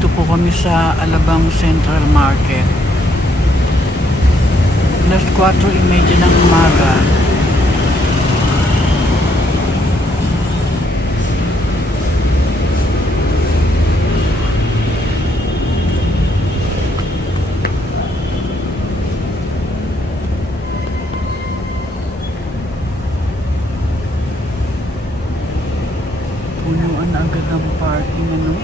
Nandito po kami sa Alabang Central Market. Alas 4:30 ng umaga. Punuan agad ang parking, ano?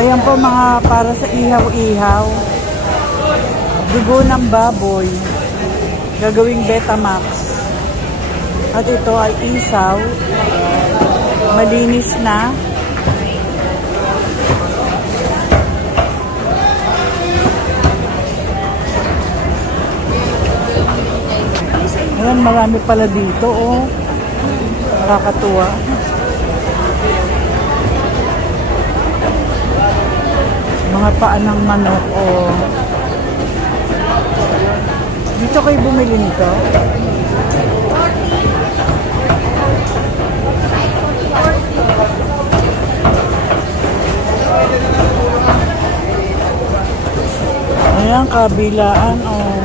Ayan po mga para sa ihaw-ihaw. Dugo ng baboy. Gagawing Betamax. At ito ay isaw. Malinis na. Ayan, marami pala dito, oh. Nakakatuwa. Mga paan ng manok, oh. Dito kayo bumili nito? Ayan, kabilaan, oh.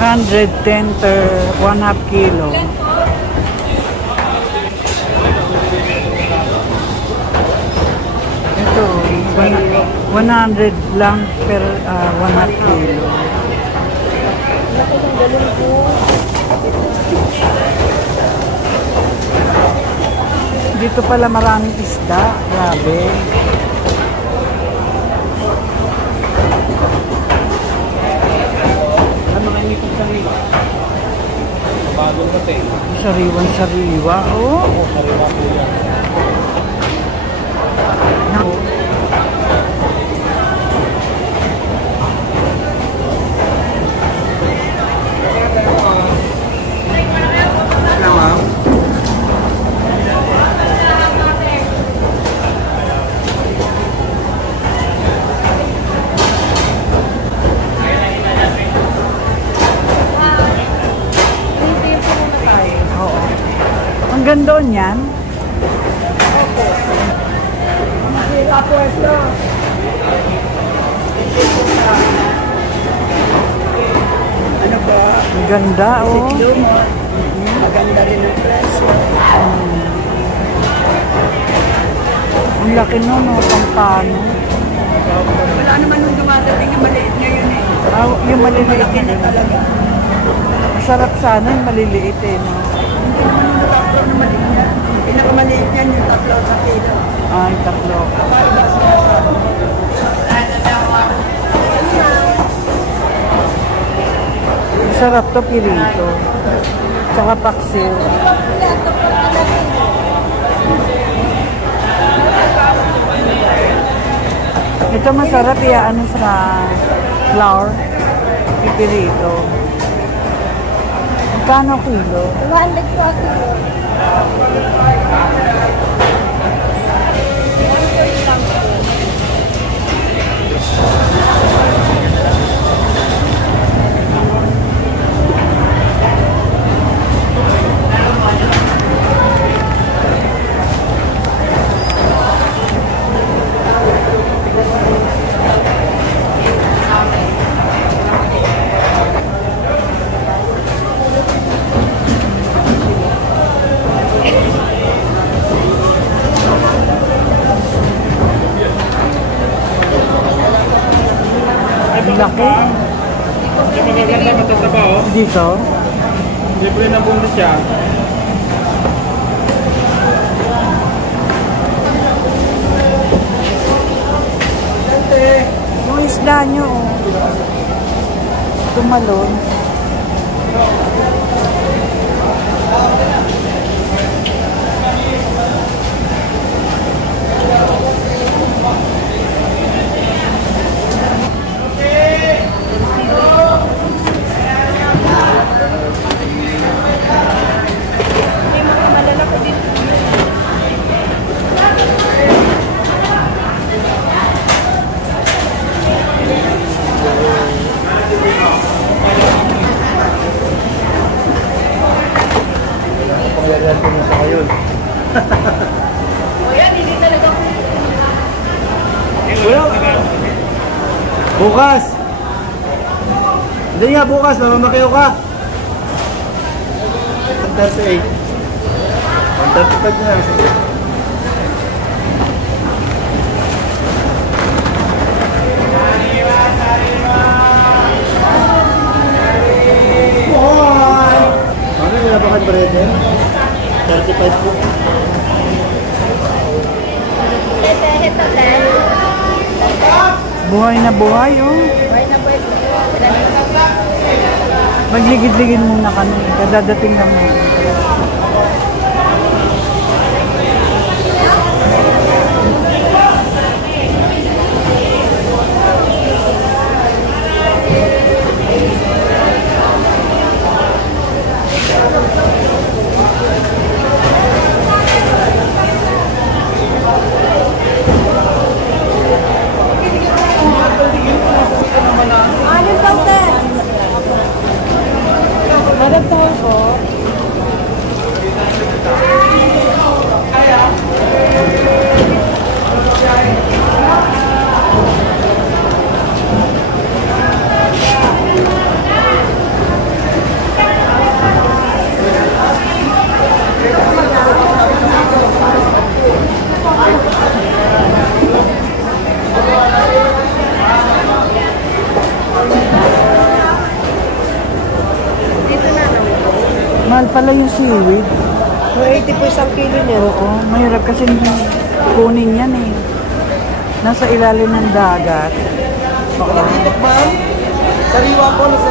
$110 per 1/2 kilo. Ito, 100 lang per 1/2 kilo. Dito pala maraming isda. Grabe. Sariwan-sariwa, oh. Sariwa po yan. Ang ganda niyan. Opo. Masira po ito. Ano ba? Ang ganda, oh. Maganda rin ang presyo. Ang laki nun, oh. Pampano. Wala naman nung dumadating yung maliit ngayon eh. Yung maliliit na talaga. Masarap sana yung maliliit eh, no? Pinakamaliit yan yung 3 sa kilo. Ay, 3. Iba sinasabi. Masarap to, pirito. Tsaka paksiw. Ito masarap, ano sa flour. Pirito. Magkano kilo? 200 po kilo. Laki. Yung magaganda matataba oh. Dito. Libre na bunda siya. Yung isda nyo, oh. Tumalon. Bukas! Hindi nga bukas, mamamakiyo ka. 138. 135 na lang. Ano yung nabakan pa rin yan? 35 po. Buhay na buhay, oh. Magligid-ligid muna kami. Kadadating naman. Harap tayo po. Mahal pala yung seaweed. 280 po isang kilo niya. Oo, mahirap kasi kunin yan eh. Nasa ilalim ng dagat. Dito ma'am. Sariwa po na sa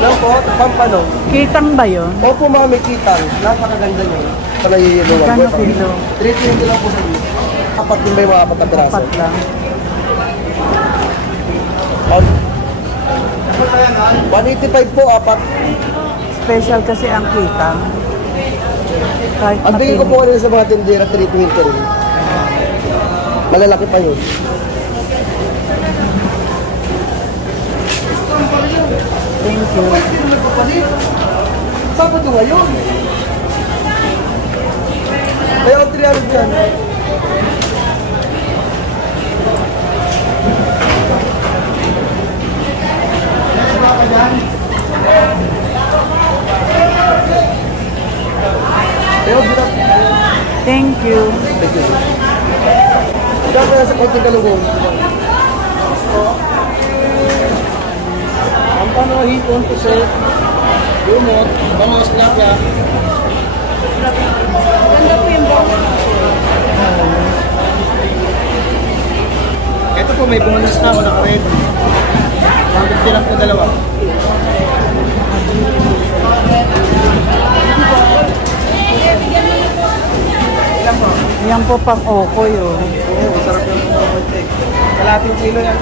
lang po, pampano. Kitang ba yun? Opo ma'am, may kitang. Napakaganda nyo. Panayiyuluan. Magkano kilo? 320 lang po sa inyo. Apat din ba yung mga apat na piraso? Apat lang. 185 po, apat. Special kasi ang kitang. Kahit Ang bigay ko po kanina sa mga tindera, 320 rin. Malalaki pa yun. Thank you. Sabado ngayon. Kaya ang 300 yan. Thank you. Thank you. Diyan ka sa konting kalugong. Ang panahipon po sir, lumot, bangos tilapia. Ganda po yung bangos. Ito po may bonus na ako naka-red. 150 lang po dalawa. Yan po pang okoy, oh. Oo, sarap yung kontek. Kalating kilo yan.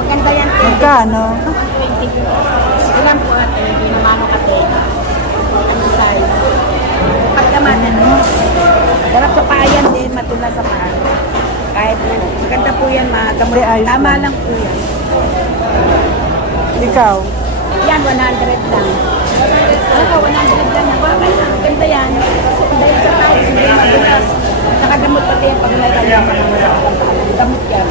Maganda yan. Magkano? 20. Ilan po ate? Hindi naman ako kate. Ano size? Pagkamanan mo. Sarap sa payan din, matula sa paan. Kahit na. Maganda po yan, magamot. Tama lang po yan. Ikaw? Yan, 100 lang. Ano 100 lang. Nababay na. Maganda yan. Dahil sa tao, hindi madulas. Nakagamot pati yan pag may kalaman ng gamot yan.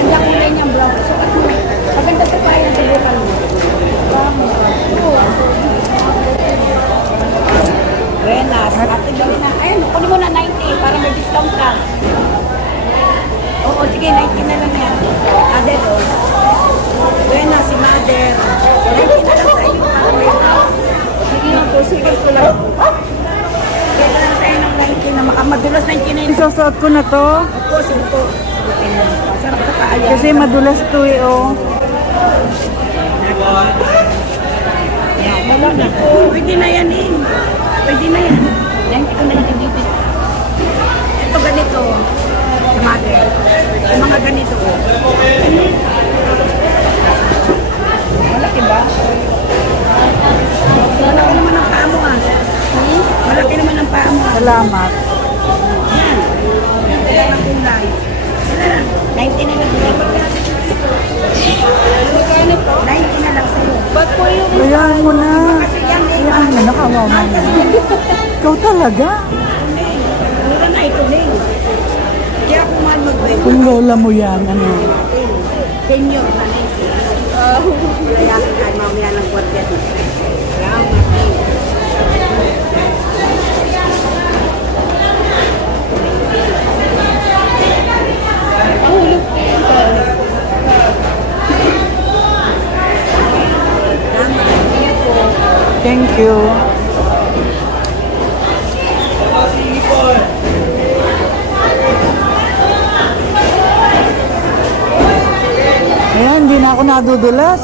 Ganda kulay niyang brown. So, maganda sa payan, subukan mo. susuot ko na to. Opo, sige po. Sarap sa paa yan. Kasi madulas to eh, oh. Yan, wala na po. Pwede na yan eh. Pwede na yan. Yan, ito na lang dito. Ito ganito. Mother. Yung mga ganito. Malaki ba? Malaki naman ang paa mo ah. Malaki naman ang paa mo ah. Salamat. Yan. Yan ang kulay. 90 na lang. 90 na lang sa'yo. Ba't po yung Ayan mo na. kasi yan eh. Ayan mo na, kawawa mo. Ikaw talaga. Mura na ito eh. Kaya kung mahal mag-wait. Kung lola mo yan, ano. Senior na na ito. Kaya ay mamaya ng kwartet. Thank you. Ayan, hindi na ako nadudulas.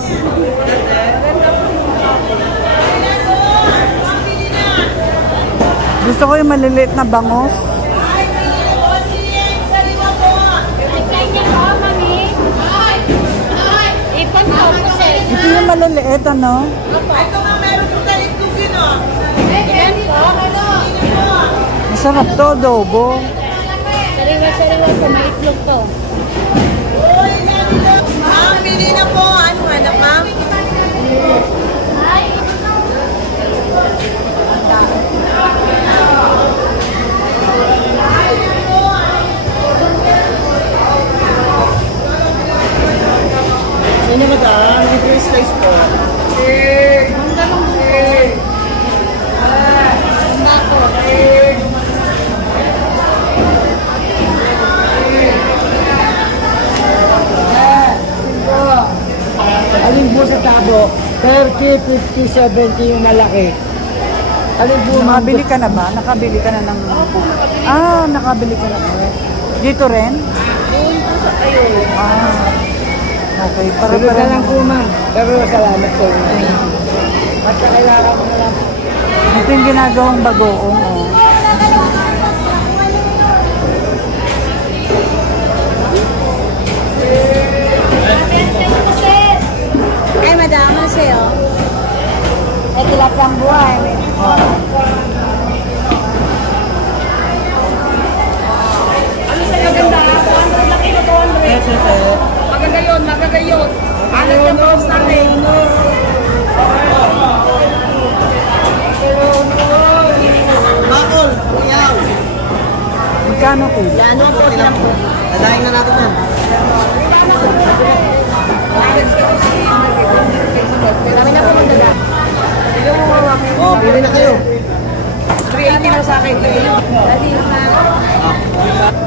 Gusto ko yung maliliit na bangos. Ito yung maliliit, ano? Masarap to, adobo. Sariwa-sariwa sa maitlog to. Ma'am, pili na po. Ano hanap, ma'am? Ano naman ta? Libre slice po. Alin po sa tabo? 30, 50, 70 yung malaki. Alin po Nakabili ka na ba? Nakabili ka na ng... nakabili ka na ba? Dito rin? Okay. Sunod na lang po ma'am. Pero salamat po. Basta kailangan mo na lang. Ito yung ginagawang bagoong, oh. Ay, madam, ano sa'yo? Ay, tilapang buhay. Ano sa'yo ganda? 200 lang kilo, 200. Maganda yun, maganda yun. Alam yung boss natin. Bakol, kuyaw. Magkano kilo? Ano po silang po? Nadahin na natin yan. Kami na po magdada. Oh, pili na kayo. 380 lang sa akin. Dali na.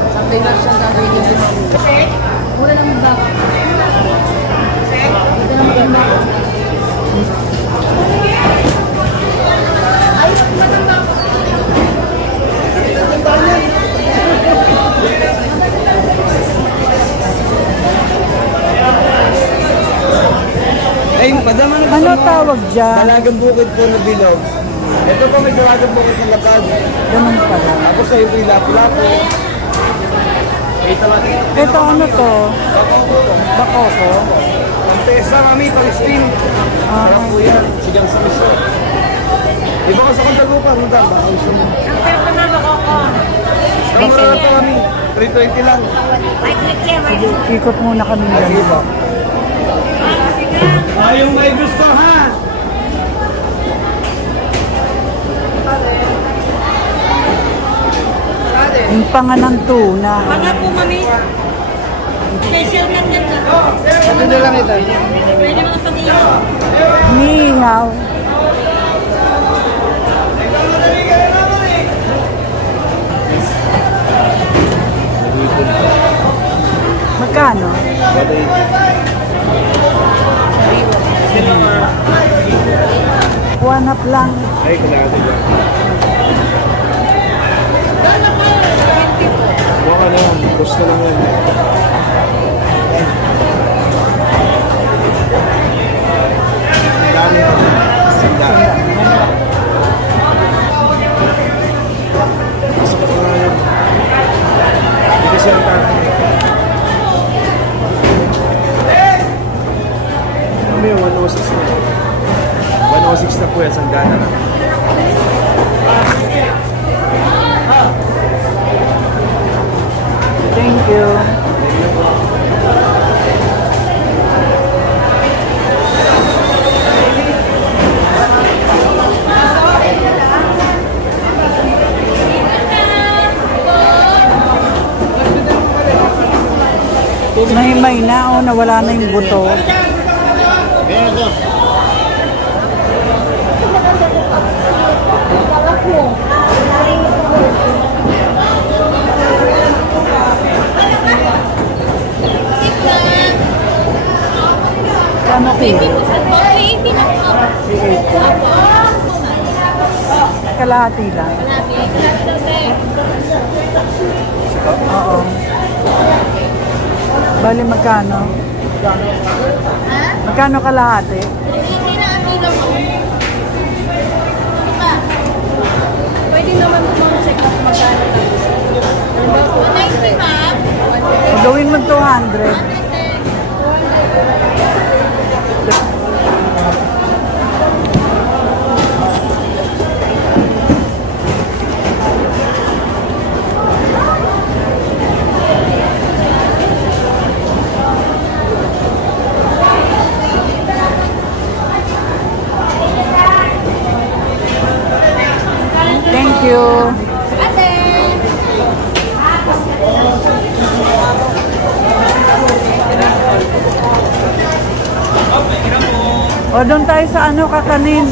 Something lang siya gagawin nila. Mura lang ba? Dito na maganda. Ay, maganda. Ay, madam, Ano tawag dyan? Dalagang bukid po na bilog. Ito po may dalagang bukid na lapad. Ganun pala. Ako sa iyo lapu-lapu. Ito ano to? Bakoko. Ang tesa, mami, pang-steam. Sarap po yan. Sigang sa miso. Iba ko sa Kantalupan, madam. Baka gusto mo. Ang pera pa na ako. Ang mura na po, mami. 320 lang. Ay, click yan. Ikot muna kami Sige po. ganun. Ayong may gusto, ha? Yung panganang tuna. Mga po, mami. Special lang yan. Ano na lang ito? Pwede mga pag-iyo. Nihaw. Magkano? One up lang. Ay, kailangan din. Buka na yan. Gusto lang yan. Dami na. Sandaan. Masakit na yun. Hindi kasi ang tanong. Ano yung 106 na? 106 na po yan. Sandaan na lang. Thank you. Mahimay na o nawala na yung buto. Ano po? Kalahati lang. Oo. Bali magkano? Magkano kalahati? Pwede naman check kung magkano tapos. 190 ma'am. Gawin mo 200. Thank you. O doon tayo sa ano kakanin.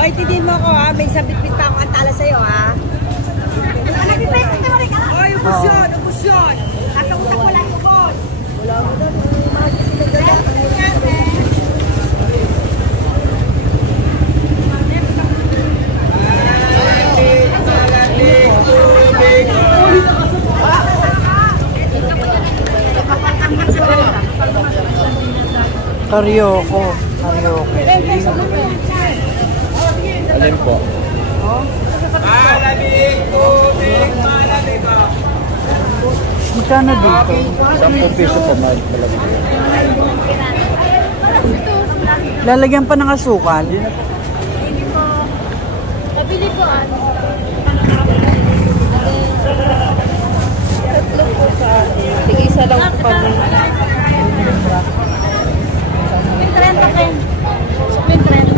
Hoy, tidin mo ko ha. May sabit-bit pa akong antala sa'yo ha. Hoy, ubus yun, ubus yun. Nakautak mo lang ubus. Wala mo na. Mahal kasi Karyoko. Karaoke. Alin po? Malamig, tubig, malamig ko. Magkano dito? 10 piso po, malamig. Lalagyan pa ng asukal? Hindi po. Pabili po ano. Tatlo po sa atin. Tig-isa lang po pa din. 30 ken. 30.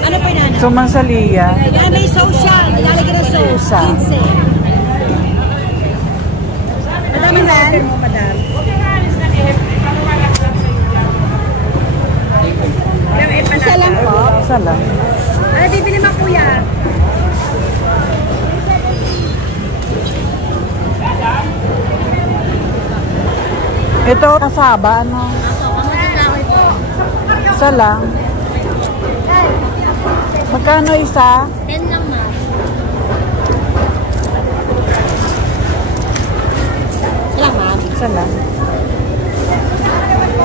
Ano pa yun? Sumansalia. Yan, may social. Nilalagyan ng sauce. 15. Madam, ang order mo, madam. Isa lang po. Isa lang. Ano bibili mo, kuya? Ito kasaba ano? Isa lang. Magkano isa? 10 lang ma'am. Ilang ma'am? Isa lang.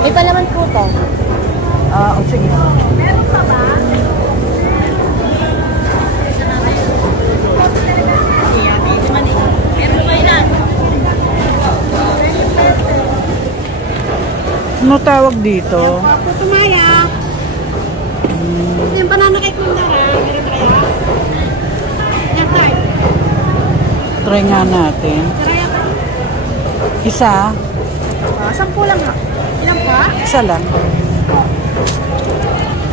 May palaman po to. O sige. Meron pa ba? Meron pa yan. Ano tawag dito? Tumaya. Yung banana cake mo na ha. Meron kaya? Yan, tart. Try nga natin. Saraya ka. Isa? 10 lang ha. Ilan pa? Isa lang.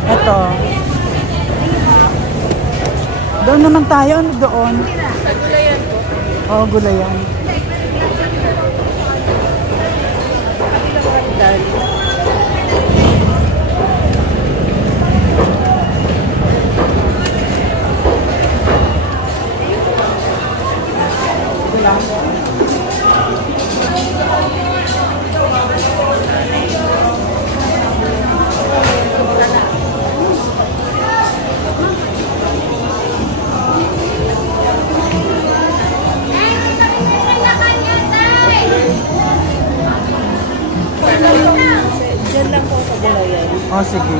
Ito. Doon naman tayo. Ano doon? Sa gulayan po. Oo, gulayan. Diyan lang po sa gulayan. Oh, sige.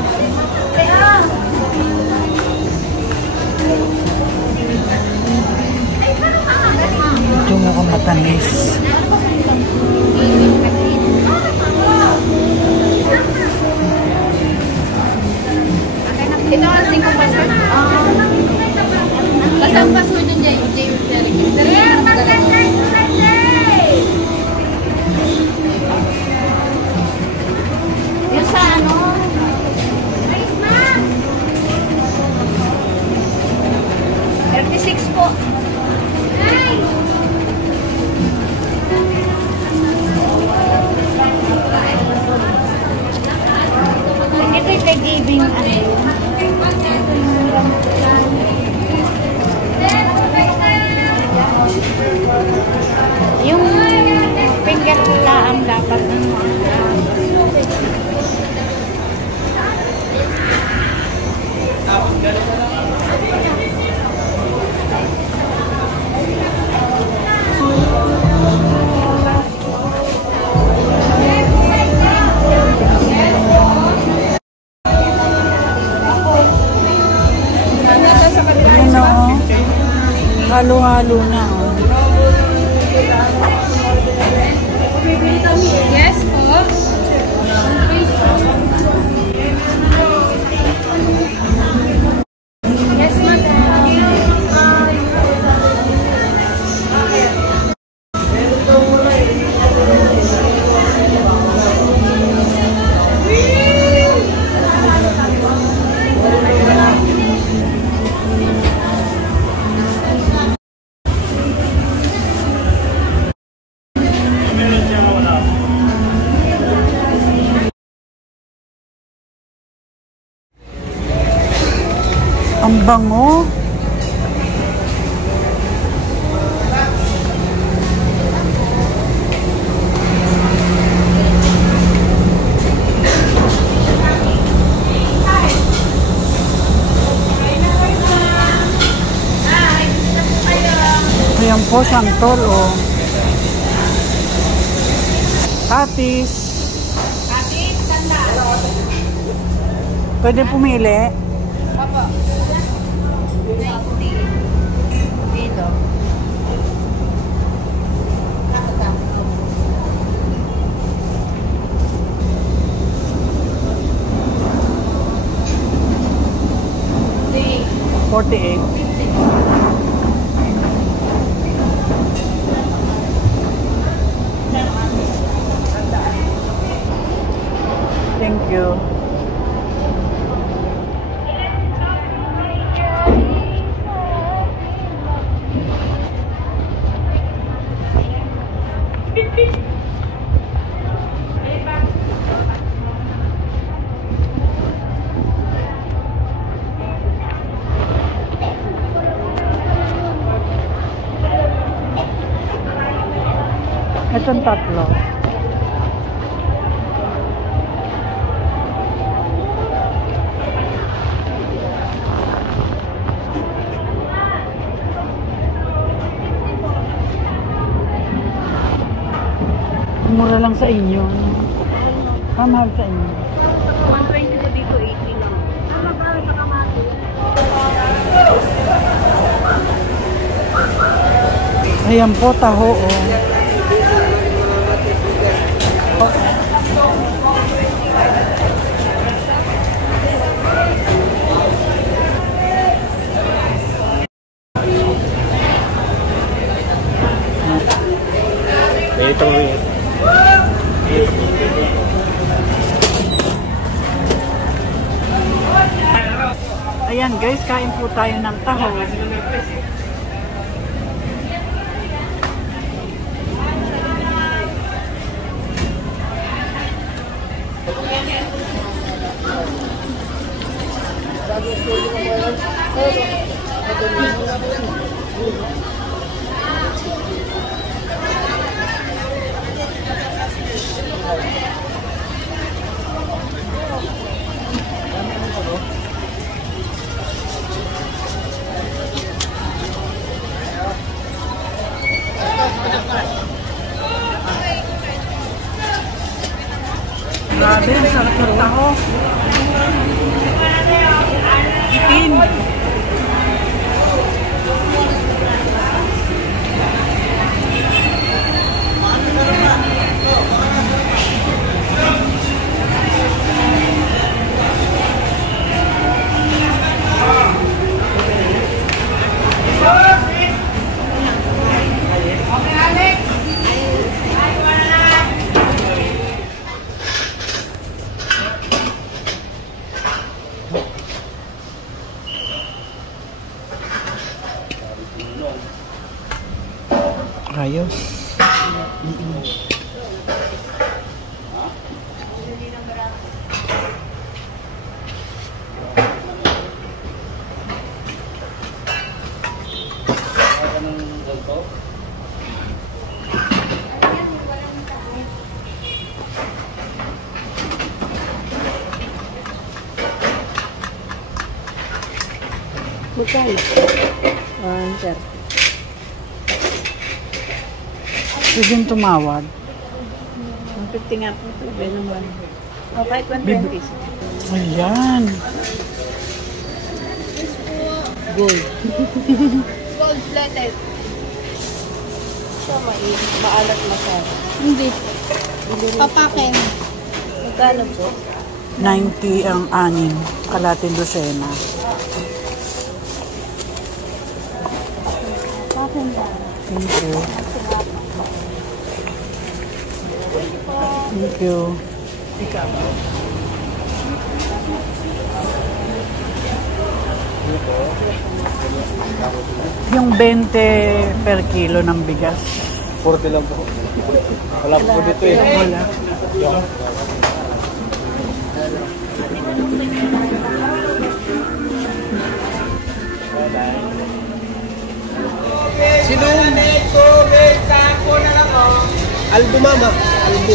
Medyo mukhang matamis. Ito ang 5 paso. Basta ang paso dyan dyan. Yung sa ano? 36 po. Ito yung kay-giving ano. Yung finger lang dapat ano. Yun o. Halo-halo na o. Yes po. Yes, madam. Ang bango. Ayan po, santol o. Patis. Pwede pumili. Dito. $48. Thank you. Itong tatlo. Mura lang sa inyo. Mahal sa inyo. 120 po dito, 80 lang. Ayan po, taho o. Ito mo. Ayan guys, kain po tayo ng taho. Grabe, ang sarap ng taho. Itin. Ayos. Magkano? Sir. Pwedeng tumawag. 150 nga po ito. Iba naman. O, kahit 120. Ayan. Gold. Gold plated. Siya, maalat masyado. Hindi. Papakin. Magkano po? 90 ang anin. Kalating dosena. Pakin lang. Thank you. Thank you. Yung 20 per kilo ng bigas. 40 lang po. Wala po dito eh. Wala. Sino? Albo mama. Albo.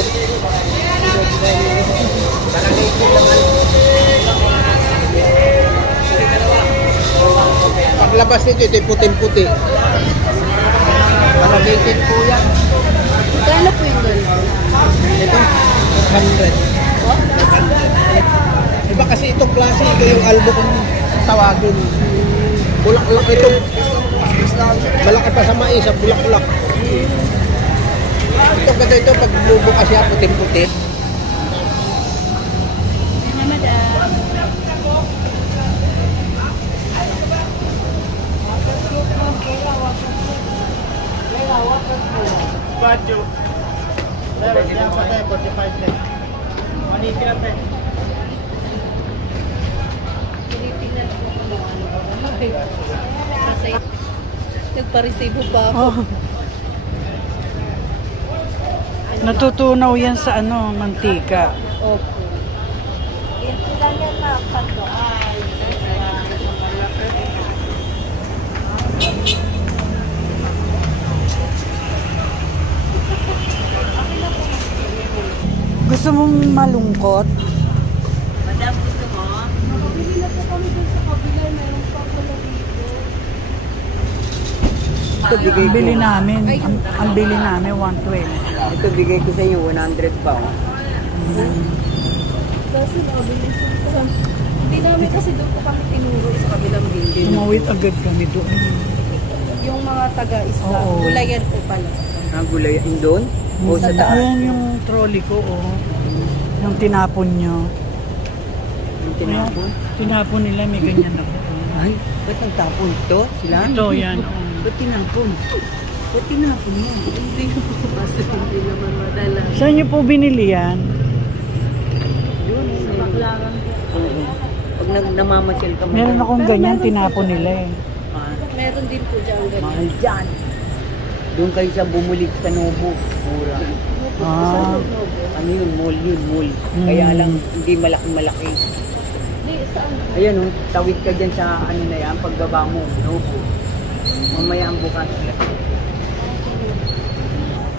Paglabas nito, ito yung puting-puti. Paralated po yan. Magkano po yung gold? Ito, 100. Iba kasi itong klase, ito yung albo kung tawagin. Bulaklak ito. Malaki pa sa mais, sa bulaklak. Ito kasi ito, pag bubukas siya, puting-puti. Badyo. Meron, yan pa tayo, 45 net. Maniti na tayo. Nagpa-receive pa ako. Oh. Natutunaw yan sa ano, mantika. Opo. Ito lang yan na pagdoan. Gusto mong malungkot? Madam, gusto mo? Nakabili na po kami dun sa kabila. Meron pa pala dito. Ito bigay ko. Bili namin. Ang bili namin, 120. Ito bigay ko sa inyo, 100 pa. Kasi nakabili po kami. Hindi namin kasi doon po kami tinuro sa kabilang building. Tumawid agad kami doon. Yung mga taga-isla. Oo. Gulayan po pala. Ang gulay, doon? O sa taas? Ayan yung trolley ko, oh. Yung tinapon nyo. Yung tinapon? Ayan, tinapon nila, may ganyan ako. Ay, ba't nagtapon ito? Sila? Ito, yan. Oh. Ba't tinapon? Ba't tinapon mo? Hindi ko basta hindi naman madala. Saan nyo po binili yan? Sa Baclaran po. Oo. Pag namamasyal ka mo. Meron akong ganyan, tinapon nila eh. Meron din po dyan ganyan. Mahal dyan. Doon kayo sa bumulig sa Nobo. Mura. Ah, Ano yun? Mall yun, mall. Kaya lang, hindi malaki-malaki. Hindi, saan? Ayan oh, tawid ka dyan sa ano na yan, pagbaba mo, Nobo. Mamaya ang bukas.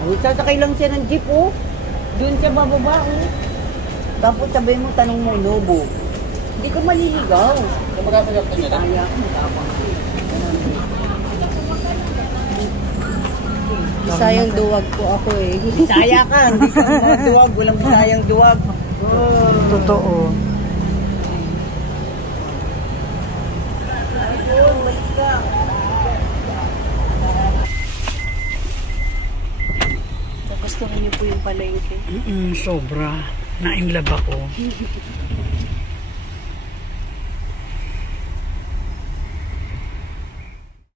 Oh, sasakay lang siya ng jeep oh. Doon siya bababa oh. Tapos sabay mo, tanong mo, Nobo. Hindi ka maliligaw. Magkakagat ka niya lang. Kaya ako, tapang. Sayang duwag po ako eh. Bisaya ka, hindi ka duwag, walang bisayang duwag. totoo. Gusto niyo po yung palengke. Sobra. Na-inlove ako.